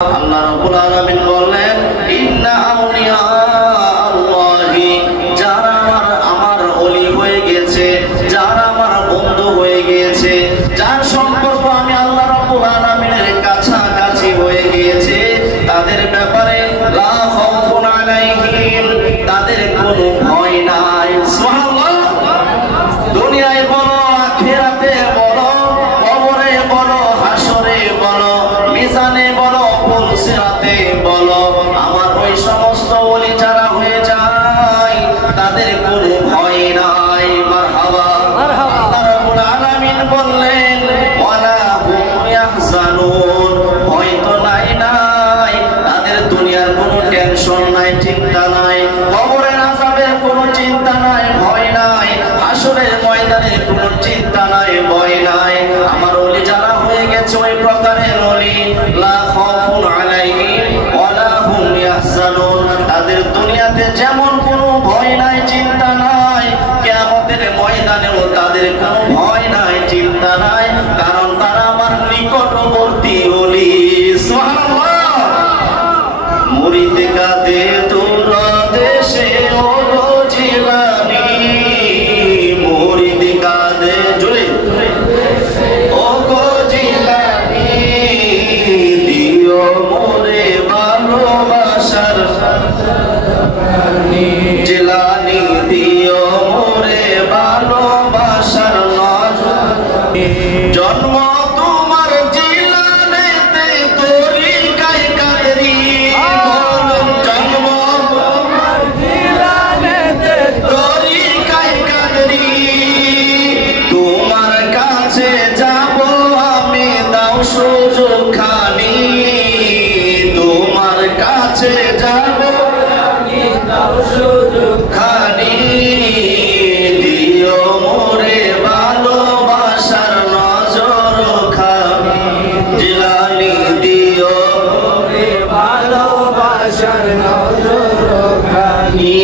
আল্লাহ রাব্বুল আলামিন বললেন ইন্না আউলিয়া আল্লাহি, যারা আমার ওলি হয়ে গেছে, যারা আমার বন্ধু হয়ে গিয়েছে, যার সম্পর্ক আমি আল্লাহ রাব্বুল আলামিনের কাছাকাছি হয়ে গিয়েছে, তাদের ব্যাপারে লা খাউফুন আলাইহিম, তাদের কোনো ভয় নাই। সুবহানাল্লাহ। দুনিয়ায় বলো, আখিরাতে বলো, কবরে বলো, হাসরে বলো, মিজানে বলো, পুলসিরাতে বলো, আমার ওই সমস্ত ওলি যারা হয়ে যায় তাদের কোনো ভয় নাই। মারহাবা। আল্লাহ রাব্বুল আলামিন বললেন ওয়ালা হুম ইয়াহজানুন, ভয় তো নাই, তাদের দুনিয়ার কোনো টেনশন নাই, চিন্তা নাই, কবরের আযাবের কোনো চিন্তা নাই, ভয় নাই, হাসরের ময়দানের কোনো চিন্তা নাই, ভয় নাই। আমার ওলি যারা হয়ে গেছে ওই প্রকারের ওলি, লা খাউফুন আলাইহিম ওয়ালা হুম ইয়াহজানুন, তাদের দুনিয়াতে যেমন কোনো ভয় নাই, চিন্তা নাই, কিয়ামতের ময়দানেও তাদের কোনো ভয় নাই, চিন্তা নাই, কারণ তারা আমার নিকটবর্তী ওলি। সুবহানাল্লাহ। মুরিদ কাঁদে দূর দেশে ও গো জিলানী, মুরিদ কাঁদে জোরে ও গো জিলানী, দিও মোরে ভালোবাসার জিলানী, দিও মোরে ভালোবাসার নজর, জন্ম তোমার জিলানেতে তরিকায় কাদেরি, জন্ম তোমার জিলানেতে তরিকায় কাদেরি, তোমার কাছে যাব আমি, দাও সুযোগ খানি, তোমার কাছে যাব আমি, দাও সুযোগ খানি, দিও মোরে ভালোবাসার নজর খানি, জিলানী দিও মোরে ভালোবাসার নজর খানি।